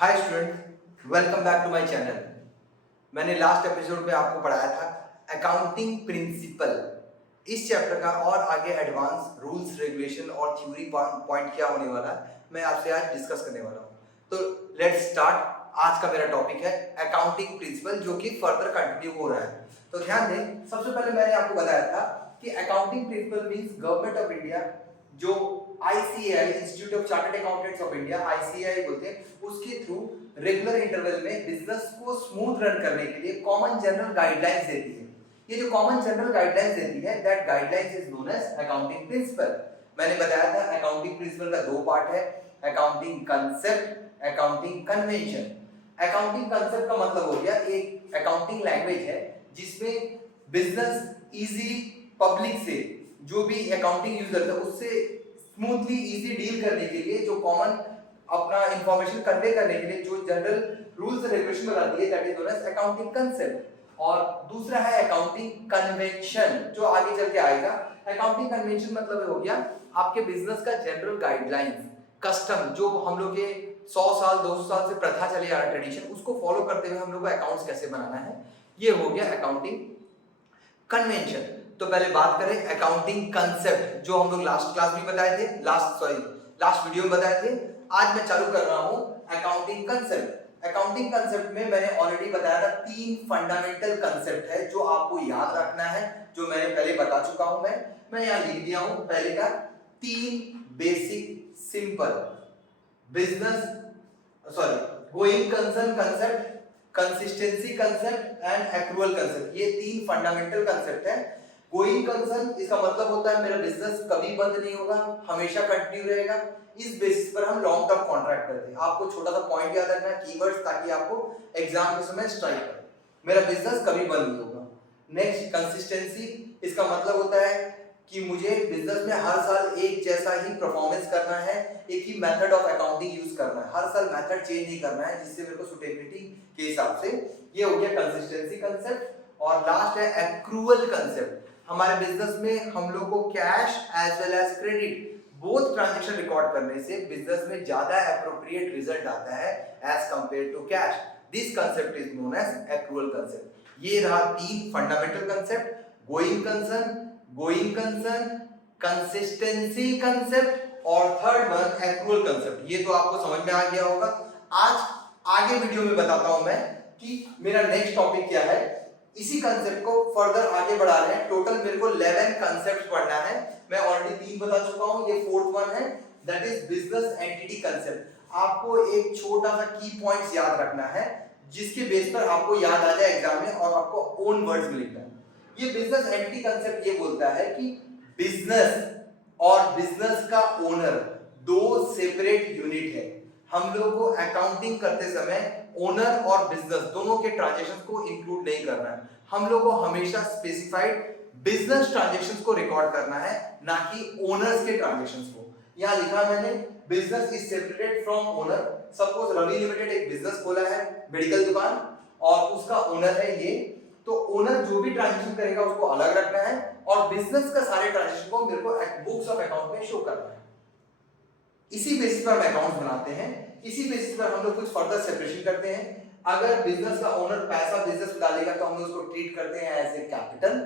Hi student, welcome back to my channel. मैंने last episode में आपको पढ़ाया था अकाउंटिंग प्रिंसिपल। इस चैप्टर का और आगे एडवांस रूल्स रेगुलेशन और थ्योरी पॉइंट क्या होने वाला है मैं आपसे आज डिस्कस करने वाला हूँ। तो लेट्स स्टार्ट। आज का मेरा टॉपिक है अकाउंटिंग प्रिंसिपल, जो कि फर्दर कंटिन्यू हो रहा है। तो ध्यान दें, सबसे पहले मैंने आपको बताया था कि accounting principle means government of India, जो ICAI Institute of Chartered Accountants of India ICAI बोलते हैं, उसके थ्रू रेगुलर इंटरवल में बिजनेस को स्मूथ रन करने के लिए कॉमन जनरल गाइडलाइंस देती है। ये जो कॉमन जनरल गाइडलाइंस देती है, that guidelines is known as accounting principle. मैंने बताया था अकाउंटिंग प्रिंसिपल का दो पार्ट है, accounting concept, accounting convention. Accounting concept का मतलब हो गया एक अकाउंटिंग लैंग्वेज है जिसमें बिजनेस इजी पब्लिक से, जो भी अकाउंटिंग यूज करता है उससे स्मूथली इजी डील करने के लिए, जो कॉमन अपना इंफॉर्मेशन कन्वे करने के लिए जो जनरल रूल्स रेगुलेशन बनाती है, that is known as accounting concept. और दूसरा है अकाउंटिंग कन्वेंशन, जो आगे चल के आएगा। अकाउंटिंग कन्वेंशन मतलब हो गया आपके बिजनेस का जनरल गाइडलाइंस, कस्टम, जो हम लोग के 100 साल 200 साल से प्रथा चली आ रहा है, ट्रेडिशन, उसको फॉलो करते हुए हम लोग को अकाउंट्स कैसे बनाना है, ये हो गया अकाउंटिंग कन्वेंशन। तो पहले बात करें अकाउंटिंग कंसेप्ट, जो हम लोग लास्ट क्लास में बताए थे, लास्ट वीडियो में बताए थे। आज मैं चालू कर रहा हूं अकाउंटिंग कंसेप्ट। अकाउंटिंग कंसेप्ट में मैंने ऑलरेडी बताया था तीन फंडामेंटल कंसेप्ट है जो आपको याद रखना है, जो मैंने पहले बता चुका हूं। मैं यहां लिख दिया हूं। पहले का तीन basic simple business going concern concept, consistency concept and accrual concept, ये तीन फंडामेंटल कंसेप्ट है। गोइंग कंसर्न, इसका मतलब होता है मेरा बिजनेस कभी बंद नहीं होगा, हमेशा कंटिन्यू रहेगा। इस बेसिस पर हम लॉन्ग टर्म कॉन्ट्रैक्ट करते हैं। आपको छोटा सा पॉइंट याद रखना है, कीवर्ड्स, ताकि आपको एग्जाम के समय स्ट्राइक करे, मेरा बिजनेस कभी बंद नहीं होगा। नेक्स्ट कंसिस्टेंसी, इसका मतलब होता है कि मुझे बिजनेस में हर साल एक जैसा ही परफॉर्मेंस करना है, एक ही मेथड ऑफ अकाउंटिंग यूज करना है, हर साल मेथड चेंज नहीं करना है, जिससे मेरे को सुटेबिलिटी के हिसाब से। ये हो गया कंसिस्टेंसी कंसेप्ट। और लास्ट है एक्रूअल कंसेप्ट। हमारे बिजनेस में हम लोग को cash as well as credit both transaction record करने से बिजनेस में ज्यादा एप्रोप्रिएट रिजल्ट आता है as compare to cash. This concept is known as accrual concept. ये रहा तीन fundamental concept, going concern, consistency concept और थर्ड वन एक्रूअल कंसेप्ट। ये तो आपको समझ में आ गया होगा। आज आगे वीडियो में बताता हूं मैं कि मेरा नेक्स्ट टॉपिक क्या है। इसी कंसेप्ट को फर्दर आगे बढ़ा रहे हैं। टोटल मेरे को 11 कंसेप्ट पढ़ना है। मैं ऑलरेडी 3 बता चुका हूं, ये फोर्थ वन है, that is business entity concept. आपको एक छोटा सा की पॉइंट्स याद रखना है, जिसके बेस पर आपको याद आ जाए एग्जाम में और आपको ओन वर्ड्स में लिखना है। ये बिजनेस एंटिटी कंसेप्ट ये बोलता है कि बिजनेस और बिजनेस का ओनर दो सेपरेट यूनिट है। हम लोग को अकाउंटिंग करते समय ओनर और बिजनेस दोनों के ट्रांजैक्शंस को इंक्लूड नहीं करना है। हम लोग को हमेशा स्पेसिफाइड बिजनेस ट्रांजैक्शंस को रिकॉर्ड करना है, ना कि ओनर्स के ट्रांजैक्शंस को। यहां लिखा मैंने business is separated from owner. Suppose Ravi limited एक बिजनेस खोला है, मेडिकल दुकान, और उसका ओनर है ये, तो ओनर जो भी ट्रांजैक्शन करेगा उसको अलग रखना है और बिजनेस का सारे ट्रांजैक्शन को मेरे को बुक्स ऑफ अकाउंट में शो करना है। इसी बेसिस पर हम अकाउंट्स बनाते हैं। इसी बेसिस पर हम लोग कुछ फर्दर सेपरेशन करते हैं। अगर बिजनेस का ओनर पैसा बिजनेस में डालेगा तो हम लोग उसको ट्रीट करते हैं एज ए कैपिटल,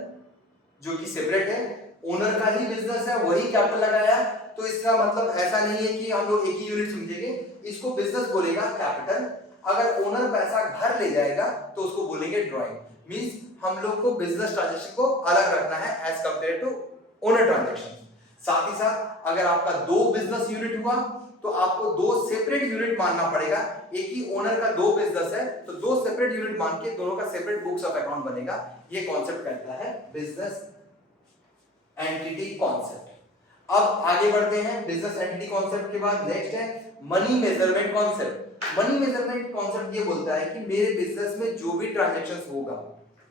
जो कि सेपरेट है। ओनर का ही बिजनेस है, वही कैपिटल लगाया, तो इसका मतलब ऐसा नहीं है कि हम लोग एक ही यूनिट समझेंगे। इसको बिजनेस बोलेगा कैपिटल। अगर ओनर पैसा घर ले जाएगा तो उसको बोलेंगे ड्राइंग। मींस हम लोग को बिजनेस ट्रांजैक्शन को अलग रखना है as compare to owner transaction. साथ ही साथ अगर आपका दो बिजनेस यूनिट हुआ तो आपको दो सेपरेट यूनिट मानना पड़ेगा। एक ही ओनर का दो बिजनेस है तो दो सेपरेट यूनिट मान के दोनों का सेपरेट बुक्स ऑफ अकाउंट बनेगा। ये कॉन्सेप्ट कहता है बिजनेस एंटिटी कॉन्सेप्ट। अब आगे बढ़ते हैं। बिजनेस एंटिटी कॉन्सेप्ट के बाद नेक्स्ट है money measurement concept. Money measurement concept ये बोलता है कि मेरे बिजनेस में जो भी ट्रांजैक्शंस होगा,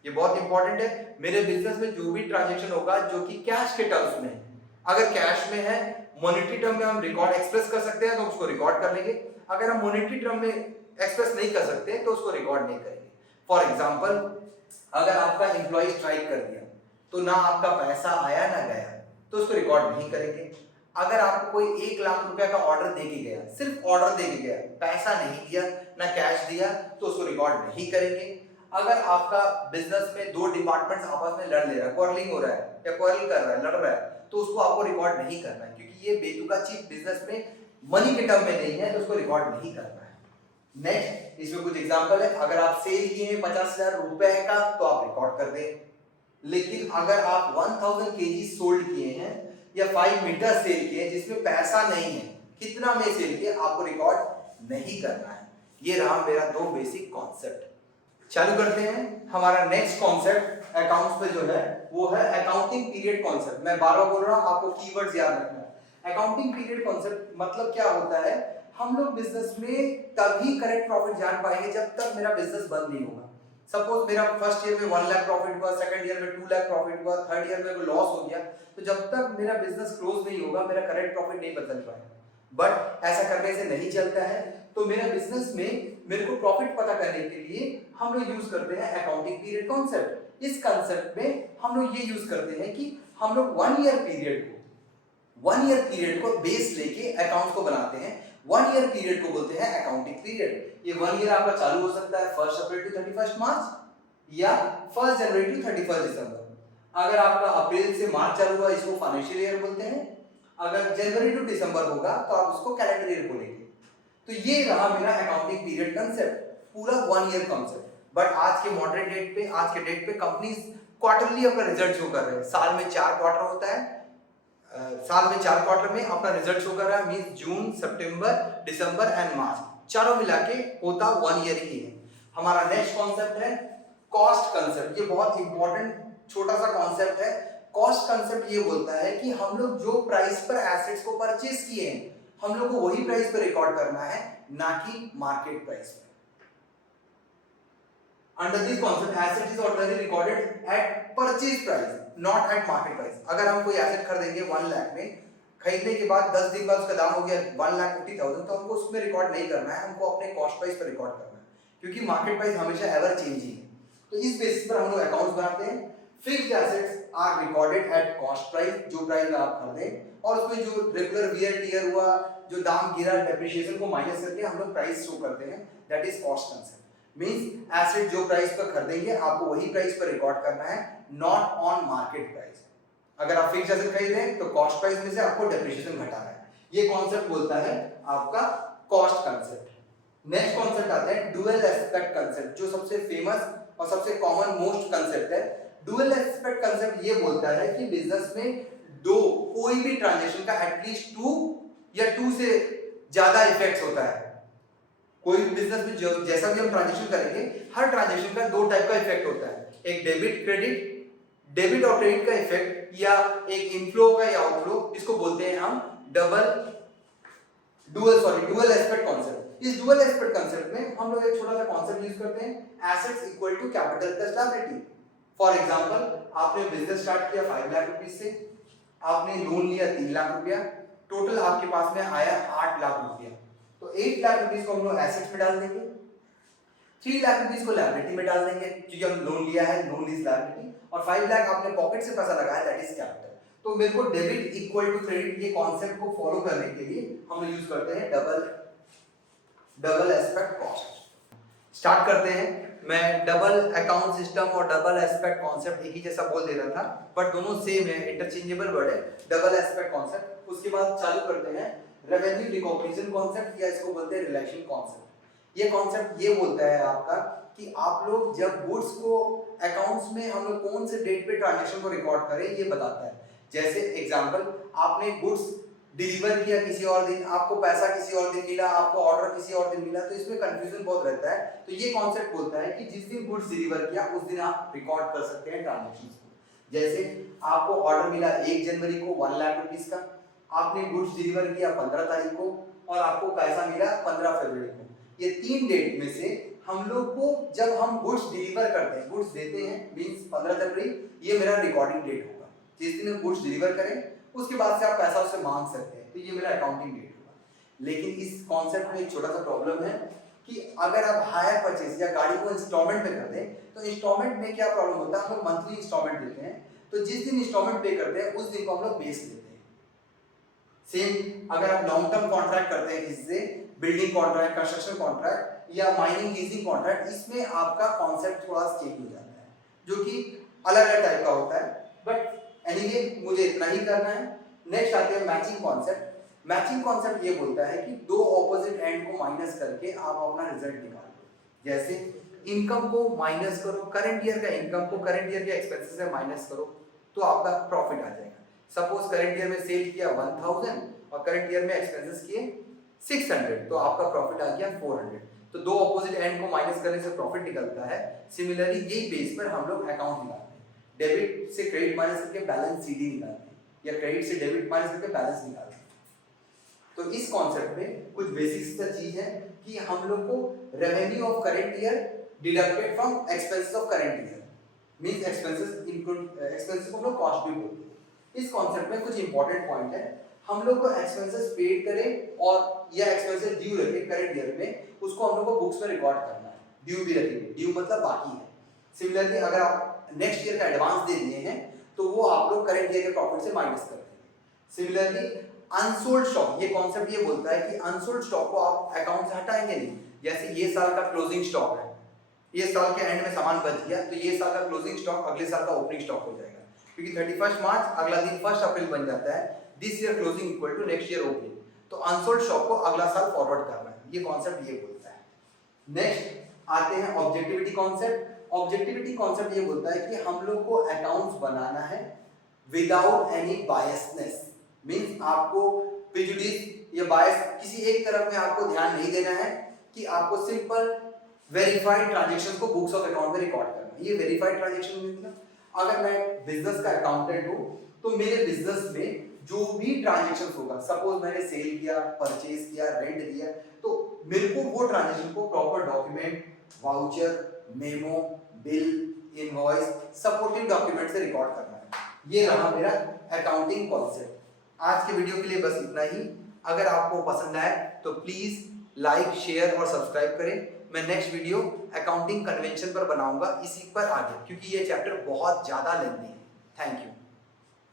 ये बहुत इंपॉर्टेंट है, मेरे बिजनेस में जो भी ट्रांजैक्शन होगा जो कि कैश के टर्म्स में, अगर कैश में है, मॉनेटरी टर्म में हम रिकॉर्ड एक्सप्रेस कर सकते हैं तो उसको रिकॉर्ड कर लेंगे। अगर हम मॉनेटरी टर्म में एक्सप्रेस नहीं कर सकते तो उसको रिकॉर्ड नहीं करेंगे। फॉर एग्जांपल, अगर आपका एम्प्लॉय स्ट्राइक कर दिया तो ना आपका पैसा आया ना गया, तो उसको रिकॉर्ड नहीं करेंगे। अगर आपको कोई 1 लाख रुपए का ऑर्डर दे के गया, सिर्फ ऑर्डर दे के गया, पैसा नहीं दिया, ना कैश दिया, तो उसको रिकॉर्ड नहीं करेंगे। अगर आपका बिजनेस में दो डिपार्टमेंट्स आपस में लड़ ले रहा है, क्वारलिंग हो रहा है या क्वारल कर रहा है, लड़ रहा है, तो उसको आपको रिकॉर्ड नहीं करना है, क्योंकि ये बेतुका चीज बिजनेस में मनी के टर्म में नहीं है, तो उसको रिकॉर्ड नहीं करना है। नेक्स्ट, इसमें कुछ एग्जांपल है। अगर आप सेल किए हैं 50,000 रुपए का, तो आप रिकॉर्ड कर दें। लेकिन अगर आप 1000 केजी सोल्ड किए हैं या 5 मीटर सेल किए जिसमें पैसा नहीं है, कितना में सेल किए, आपको रिकॉर्ड नहीं करना है। ये रहा मेरा 2 बेसिक कॉन्सेप्ट। चालू करते हैं। हमारा नेक्स्ट कॉन्सेप्ट अकाउंट्स पे जो है वो है अकाउंटिंग पीरियड कॉन्सेप्ट। मैं बार बार बोल रहा हूँ, आपको कीवर्ड्स याद रखना है। अकाउंटिंग पीरियड कॉन्सेप्ट मतलब क्या होता है, हम लोग बिजनेस में तभी करेक्ट प्रॉफिट जान पाएंगे जब तक मेरा बिजनेस बंद नहीं होगा। सपोज मेरा फर्स्ट ईयर में 1 लाख प्रॉफिट हुआ, सेकंड ईयर में 2 लाख प्रॉफिट हुआ, थर्ड ईयर में लॉस हो गया, तो जब तक मेरा बिजनेस क्लोज नहीं होगा मेरा करेक्ट प्रॉफिट नहीं बदल पाएगा। बट ऐसा करने से नहीं चलता है। तो मेरा बिजनेस में मेरे को प्रॉफिट पता करने के लिए हम लोग यूज करते हैं अकाउंटिंग पीरियड कॉन्सेप्ट। इस कॉन्सेप्ट में हम लोग ये यूज करते हैं कि हम लोग 1 ईयर पीरियड को बेस लेके अकाउंट्स को बनाते हैं। 1 ईयर पीरियड को बोलते हैं अकाउंटिंग पीरियड। ये 1 ईयर आपका चालू हो सकता है 1 अप्रैल टू 31 मार्च या 1 जनवरी टू 31 दिसंबर। अगर आपका अप्रैल से मार्च चालू हुआ, इसको फाइनेंशियल ईयर बोलते हैं। अगर जनवरी टू दिसंबर होगा तो आप उसको कैलेंडर ईयर बोलेंगे। तो ये रहा मेरा अकाउंटिंग पीरियड कांसेप्ट, पूरा 1 ईयर कांसेप्ट। बट आज के मॉडर्न डेट पे, आज के डेट पे कंपनीज क्वार्टरली अपना रिजल्ट शो कर रहे हैं। साल में 4 क्वार्टर होता है, साल में 4 क्वार्टर में अपना रिजल्ट शो कर रहा है। Means June, September, December and मार्च, चारों मिला के होता 1 ईयर ही है। हमारा नेक्स्ट कॉन्सेप्ट है कॉस्ट कांसेप्ट। ये बहुत इंपॉर्टेंट छोटा सा कॉन्सेप्ट है। कॉस्ट कांसेप्ट ये बोलता है कि हम लोग जो प्राइस पर एसेट्स को परचेज किए हैं, हम लोग को वही प्राइस पर रिकॉर्ड करना है, ना कि मार्केट प्राइस पे। Under this concept, asset is ordinarily recorded at purchase price, not at market price. अगर हम कोई एसेट खरीदेंगे 1 लाख में, खरीदने के बाद 10 दिन बाद उसका दाम हो गया 1,50,000, तो हमको उसमें रिकॉर्ड नहीं करना है, हमको अपने कॉस्ट प्राइस पर रिकॉर्ड करना है, क्योंकि मार्केट प्राइस हमेशा एवर चेंजिंग है। तो इस बेसिस पर हम लोग अकाउंट्स बनाते हैं। Fixed assets are recorded at cost price, जो प्राइस में आप खरीदें, और उसमें जो रेगुलर वियर टियर हुआ, जो दाम गिरा, डेप्रिसिएशन को माइनस करके हम लोग प्राइस शो करते हैं, that is cost concept. Means asset जो प्राइस पर खरीदेंगे आपको वही प्राइस पर रिकॉर्ड करना है, नॉट ऑन मार्केट प्राइस। अगर आप फिक्स्ड एसेट खरीदें तो कॉस्ट प्राइस में से आपको डेप्रिसिएशन घटाना है। ये कॉन्सेप्ट बोलता है आपका कॉस्ट कांसेप्ट। नेक्स्ट कॉन्सेप्ट आता है डुअल एस्पेक्ट कांसेप्ट, जो सबसे फेमस और सबसे कॉमन मोस्ट कांसेप्ट है। डुअल एस्पेक्ट कांसेप्ट ये बोलता है कि बिजनेस में कोई भी ट्रांजैक्शन का एटलीस्ट 2 या 2 से ज्यादा इफेक्ट्स होता है। कोई बिजनेस में जो जैसा भी हम ट्रांजैक्शन करेंगे, हर ट्रांजैक्शन का 2 टाइप का इफेक्ट होता है, एक डेबिट क्रेडिट, डेबिट और क्रेडिट का इफेक्ट, या एक इनफ्लो होगा या आउटफ्लो, इसको बोलते हैं हम डुअल एस्पेक्ट कॉन्सेप्ट। इस डुअल एस्पेक्ट कॉन्सेप्ट में हम लोग एक छोटा सा कॉन्सेप्ट यूज करते हैं, assets equal to capital plus liability. For example, आपने बिजनेस स्टार्ट किया 5 लाख रुपए से, आपने लोन लिया 3 लाख रुपया, टोटल आपके पास में आया 8 लाख रुपया। तो 8 लाख रुपीस को हम लोग एसेट्स में डाल देंगे, 3 लाख रुपीस को लायबिलिटी में डाल देंगे, क्योंकि हम लोन लिया है, लोन इज लायबिलिटी, और 5 लाख आपने पॉकेट से पैसा लगाया, दैट इज कैपिटल। तो मेरे को डेबिट इक्वल टू क्रेडिट, ये कॉन्सेप्ट को फॉलो करने के लिए हम यूज करते हैं डबल एस्पेक्ट कॉस्ट। स्टार्ट करते हैं। मैं डबल अकाउंट सिस्टम और डबल एस्पेक्ट कॉन्सेप्ट एक ही जैसा बोल दे रहा था, बट दोनों सेम है, इंटरचेंजेबल वर्ड है, डबल एस्पेक्ट कॉन्सेप्ट। उसके बाद चालू करते हैं रेवेन्यू रिकॉग्निशन कॉन्सेप्ट, या इसको बोलते हैं रिलेशन कॉन्सेप्ट। ये कॉन्सेप्ट ये बोलता है आपका कि आप लोग जब गुड्स को अकाउंट्स में हम लोग कौन से डेट पे ट्रांजैक्शन को रिकॉर्ड करें, ये बताता है। जैसे एग्जांपल, आपने गुड्स डिलीवर किया किसी और दिन, आपको पैसा किसी और दिन मिला, आपको ऑर्डर किसी और दिन मिला, तो इसमें कंफ्यूजन बहुत रहता है। तो ये कॉन्सेप्ट बोलता है कि जिस दिन गुड्स डिलीवर किया उस दिन आप रिकॉर्ड कर सकते हैं ट्रांजैक्शंस को। जैसे आपको ऑर्डर मिला 1 जनवरी को 1 लाख रुपीस का, आपने गुड्स डिलीवर किया 15 तारीख को, और आपको पैसा मिला 15 फरवरी को। ये 3 डेट में से हम लोग को, जब हम गुड्स डिलीवर करते हैं, गुड्स देते हैं, मींस 15 जनवरी, ये मेरा रिकॉर्डिंग डेट होगा। जिस दिन हम गुड्स डिलीवर करें उसके बाद से आप पैसा उससे मांग सकते हैं, तो ये मेरा अकाउंटिंग डेट होगा। लेकिन इस कॉन्सेप्ट में एक छोटा सा प्रॉब्लम है कि अगर आप हायर परचेज या गाड़ी को इंस्टॉलमेंट में कर दें, तो इंस्टॉलमेंट में क्या प्रॉब्लम होता है, हम लोग मंथली इंस्टॉलमेंट देते हैं, तो जिस दिन इंस्टॉलमेंट पे करते हैं उस दिन को हम लोग बेस लेते हैं। सेम अगर आप लॉन्ग टर्म कॉन्ट्रैक्ट करते हैं किसी से, बिल्डिंग कॉन्ट्रैक्ट, कंस्ट्रक्शन कॉन्ट्रैक्ट या माइनिंग लीजिंग कॉन्ट्रैक्ट, इसमें आपका कॉन्सेप्ट थोड़ा सा चेंज हो जाता है, जो कि अलग अलग टाइप का होता है। बट एनीवे मुझे इतना ही करना है। नेक्स्ट आते हैं मैचिंग कॉन्सेप्ट। मैचिंग कॉन्सेप्ट ये बोलता है कि दो ऑपोजिट एंड को माइनस करके आप अपना रिजल्ट निकाल लो। जैसे इनकम को माइनस करो, करंट ईयर का इनकम को करंट ईयर के एक्सपेंसेस से माइनस करो तो आपका प्रॉफिट आ जाएगा। सपोज करंट ईयर में सेल किया 1000 और करंट ईयर में एक्सपेंसेस किए 600, तो आपका प्रॉफिट आ गया 400। तो दो ऑपोजिट एंड को माइनस करने से प्रॉफिट निकलता है। सिमिलरली यही बेस पर हम लोग अकाउंट निकालते हैं, डेबिट से क्रेडिट माइनस करके बैलेंस सीडी निकालते हैं या क्रेडिट से डेबिट माइनस करके बैलेंस निकालते हैं। तो इस कॉन्सेप्ट में कुछ बेसिक्स का चीज है कि हम लोग को revenue of current year deducted from expenses of current year, means expenses को हम लोग कॉस्ट भी बोलते हैं। इस कॉन्सेप्ट में कुछ इंपॉर्टेंट पॉइंट है, हम लोग को एक्सपेंसेस पेड करें और या एक्सपेंसेस ड्यू रखे करंट ईयर में, उसको हम लोग को बुक्स में रिकॉर्ड करना है। ड्यू भी रखेंगे, ड्यू मतलब बाकी है। सिमिलरली अगर आप नेक्स्ट ईयर का एडवांस दे दिए हैं तो वो आप लोग करंट ईयर के प्रॉफिट से माइनस कर देंगे। सिमिलरली अनसोल्ड स्टॉक, ये कॉन्सेप्ट ये बोलता है कि अनसोल्ड स्टॉक को आप अकाउंट से हटाएंगे नहीं। जैसे ये साल का क्लोजिंग स्टॉक है, ये साल के एंड में सामान बच गया तो ये साल का क्लोजिंग स्टॉक अगले साल का ओपनिंग स्टॉक हो जाएगा, क्योंकि 31 मार्च अगला दिन 1 अप्रैल बन जाता है। This year closing equal to next year opening, तो अनसोल्ड स्टॉक को अगला साल फॉरवर्ड करना है, ये कॉन्सेप्ट ये बोलता है। नेक्स्ट आते हैं ऑब्जेक्टिविटी कॉन्सेप्ट। ऑब्जेक्टिविटी कॉन्सेप्ट ये बोलता है कि हम लोग को अकाउंट्स बनाना है विदाउट एनी बायसनेस, मींस आपको प्रेजुडिस या बायस किसी एक तरफ में आपको ध्यान नहीं देना है, कि आपको सिंपल वेरीफाइड ट्रांजैक्शन को बुक्स ऑफ अकाउंट में रिकॉर्ड करना है। ये वेरीफाइड ट्रांजैक्शन मतलब अगर मैं बिजनेस का अकाउंटेंट हूं तो मेरे बिजनेस में जो भी ट्रांजैक्शन होगा, सपोज मैंने सेल किया, परचेज किया, रेंट दिया, तो मेरे को वो ट्रांजैक्शन को proper document, voucher, memo, bill, invoice, supporting document से रिकॉर्ड करना है। ये रहा मेरा अकाउंटिंग कॉन्सेप्ट। आज के वीडियो के लिए बस इतना ही। अगर आपको पसंद आए तो प्लीज लाइक, शेयर और सब्सक्राइब करें। मैं नेक्स्ट वीडियो अकाउंटिंग कन्वेंशन पर बनाऊंगा, इसी पर आगे, क्योंकि ये चैप्टर बहुत ज्यादा लेंथी है। Thank you.